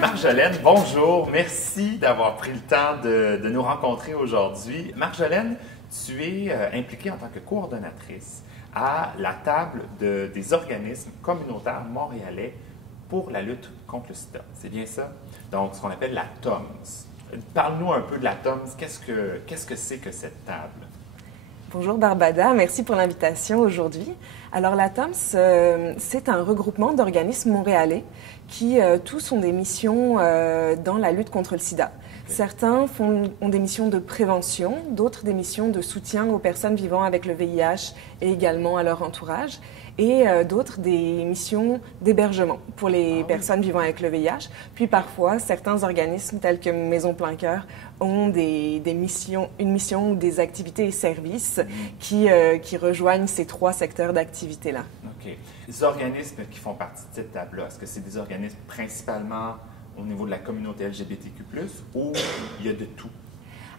Marjolaine, bonjour. Merci d'avoir pris le temps de nous rencontrer aujourd'hui. Marjolaine, tu es impliquée en tant que coordonnatrice à la table des organismes communautaires montréalais pour la lutte contre le sida. C'est bien ça? Donc, ce qu'on appelle la TOMS. Parle-nous un peu de la TOMS. Qu'est-ce que c'est que cette table? Bonjour Barbada, merci pour l'invitation aujourd'hui. Alors la TOMS, c'est un regroupement d'organismes montréalais qui tous ont des missions dans la lutte contre le sida. Okay. Certains ont des missions de prévention, d'autres des missions de soutien aux personnes vivant avec le VIH et également à leur entourage, et d'autres des missions d'hébergement pour les personnes vivant avec le VIH. Puis parfois, certains organismes tels que Maison Plein Cœur ont une mission ou des activités et services qui rejoignent ces trois secteurs d'activité-là. OK. Les organismes qui font partie de cette table-là, est-ce que c'est des organismes principalement au niveau de la communauté LGBTQ+, ou il y a de tout?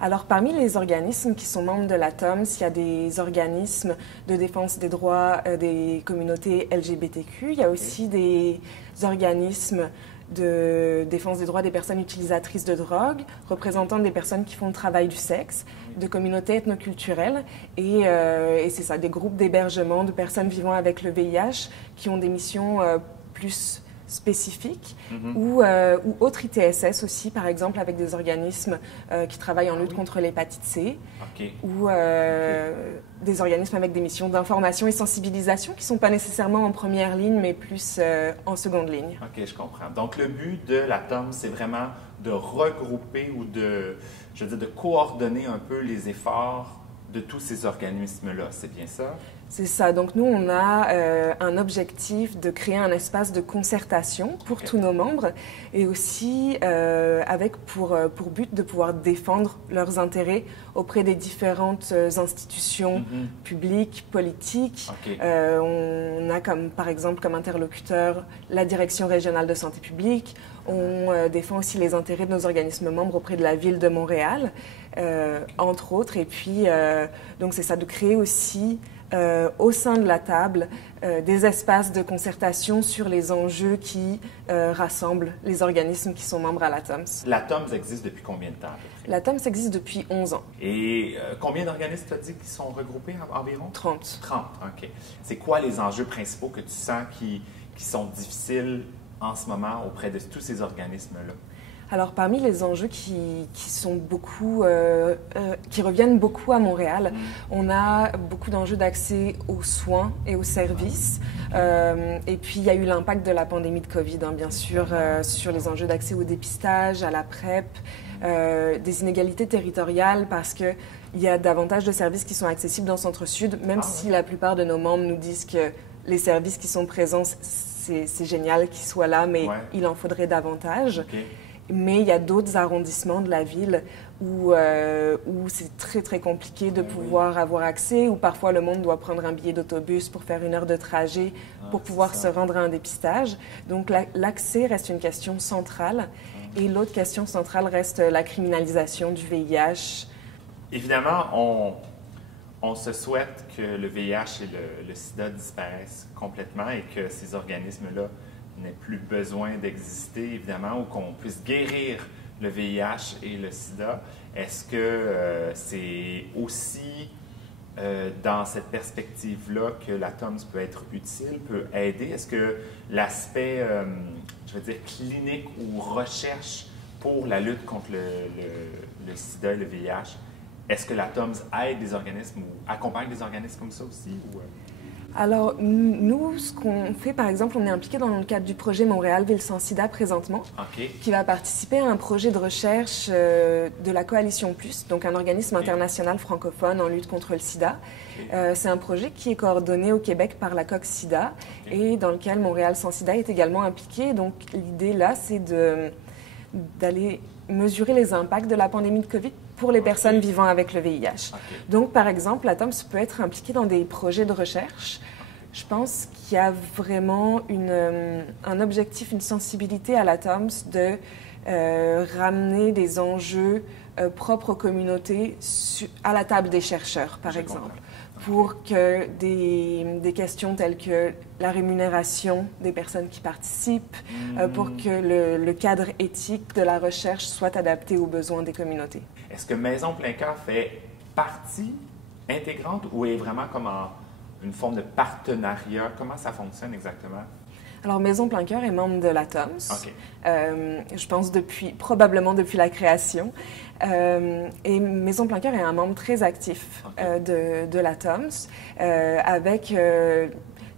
Alors, parmi les organismes qui sont membres de la TOMS, il y a des organismes de défense des droits des communautés LGBTQ. Il y a aussi des organismes de défense des droits des personnes utilisatrices de drogue, représentant des personnes qui font le travail du sexe, de communautés ethnoculturelles, et c'est ça, des groupes d'hébergement de personnes vivant avec le VIH qui ont des missions plus spécifiques, ou autres ITSS aussi, par exemple avec des organismes qui travaillent en lutte contre l'hépatite C, ou des organismes avec des missions d'information et sensibilisation qui ne sont pas nécessairement en première ligne, mais plus en seconde ligne. OK, je comprends. Donc le but de la TOMS, c'est vraiment de regrouper ou de coordonner un peu les efforts de tous ces organismes-là, c'est bien ça? C'est ça. Donc, nous, on a un objectif de créer un espace de concertation pour tous nos membres et aussi avec pour but de pouvoir défendre leurs intérêts auprès des différentes institutions publiques, politiques. On a par exemple comme interlocuteur la Direction régionale de santé publique. On défend aussi les intérêts de nos organismes membres auprès de la Ville de Montréal, entre autres. Et puis, donc, c'est ça, de créer aussi au sein de la table des espaces de concertation sur les enjeux qui rassemblent les organismes qui sont membres à la TOMS. La TOMS existe depuis combien de temps? La TOMS existe depuis 11 ans. Et combien d'organismes tu as dit qui sont regroupés environ? 30. 30, OK. C'est quoi les enjeux principaux que tu sens qui sont difficiles en ce moment auprès de tous ces organismes-là? Alors, parmi les enjeux qui reviennent beaucoup à Montréal, on a beaucoup d'enjeux d'accès aux soins et aux services. Et puis, il y a eu l'impact de la pandémie de COVID, bien sûr, sur les enjeux d'accès au dépistage, à la PrEP, des inégalités territoriales parce qu'il y a davantage de services qui sont accessibles dans le Centre-Sud, même si la plupart de nos membres nous disent que les services qui sont présents, c'est génial qu'ils soient là, mais il en faudrait davantage. Mais il y a d'autres arrondissements de la ville où c'est très, très compliqué de pouvoir avoir accès, où parfois le monde doit prendre un billet d'autobus pour faire 1 heure de trajet pour pouvoir se rendre à un dépistage. Donc l'accès reste une question centrale. Et l'autre question centrale reste la criminalisation du VIH. Évidemment, on se souhaite que le VIH et le sida disparaissent complètement et que ces organismes-là n'ait plus besoin d'exister, évidemment, ou qu'on puisse guérir le VIH et le sida. Est-ce que c'est aussi dans cette perspective-là que la TOMS peut être utile, peut aider? Est-ce que l'aspect, clinique ou recherche pour la lutte contre le sida et le VIH, est-ce que la TOMS aide des organismes ou accompagne des organismes comme ça aussi? Alors, nous, ce qu'on fait, par exemple, on est impliqué dans le cadre du projet Montréal Ville sans sida présentement, qui va participer à un projet de recherche de la Coalition Plus, donc un organisme international francophone en lutte contre le sida. C'est un projet qui est coordonné au Québec par la COQ SIDA et dans lequel Montréal sans sida est également impliqué. Donc, l'idée là, c'est d'aller mesurer les impacts de la pandémie de COVID pour les personnes vivant avec le VIH. Donc, par exemple, la TOMS peut être impliquée dans des projets de recherche. Je pense qu'il y a vraiment un objectif, une sensibilité à la TOMS de ramener des enjeux propres aux communautés à la table des chercheurs, par exemple. pour que des questions telles que la rémunération des personnes qui participent, pour que le cadre éthique de la recherche soit adapté aux besoins des communautés. Est-ce que Maison Plein Cœur fait partie intégrante ou est vraiment comme une forme de partenariat? Comment ça fonctionne exactement? Alors, Maison Plein Cœur est membre de la TOMS, OK. Je pense probablement depuis la création. Et Maison Plein Cœur est un membre très actif de la TOMS, avec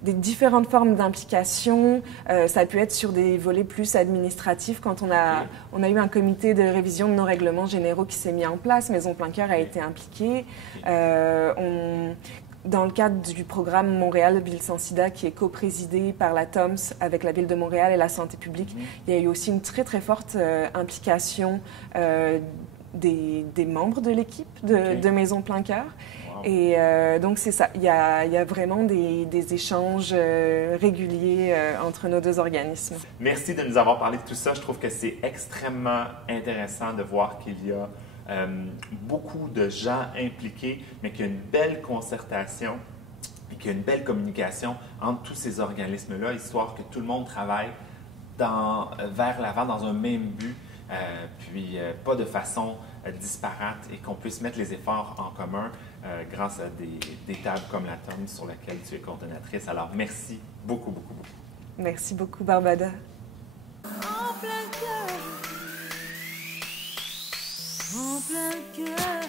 des différentes formes d'implication. Ça peut être sur des volets plus administratifs. Quand on a eu un comité de révision de nos règlements généraux qui s'est mis en place, Maison Plein Cœur a été impliquée. Dans le cadre du programme Montréal Ville sans sida, qui est coprésidé par la TOMS avec la Ville de Montréal et la santé publique, il y a eu aussi une très, très forte implication des membres de l'équipe de Maison Plein Cœur. Wow. Et donc, c'est ça. Il y a vraiment des échanges réguliers entre nos deux organismes. Merci de nous avoir parlé de tout ça. Je trouve que c'est extrêmement intéressant de voir qu'il y a beaucoup de gens impliqués, mais qu'il y a une belle concertation et qu'il y a une belle communication entre tous ces organismes-là, histoire que tout le monde travaille vers l'avant dans un même but, puis pas de façon disparate et qu'on puisse mettre les efforts en commun grâce à des tables comme la TOMS sur laquelle tu es coordonnatrice. Alors, merci beaucoup, beaucoup, beaucoup. Merci beaucoup, Barbada. En plein cœur.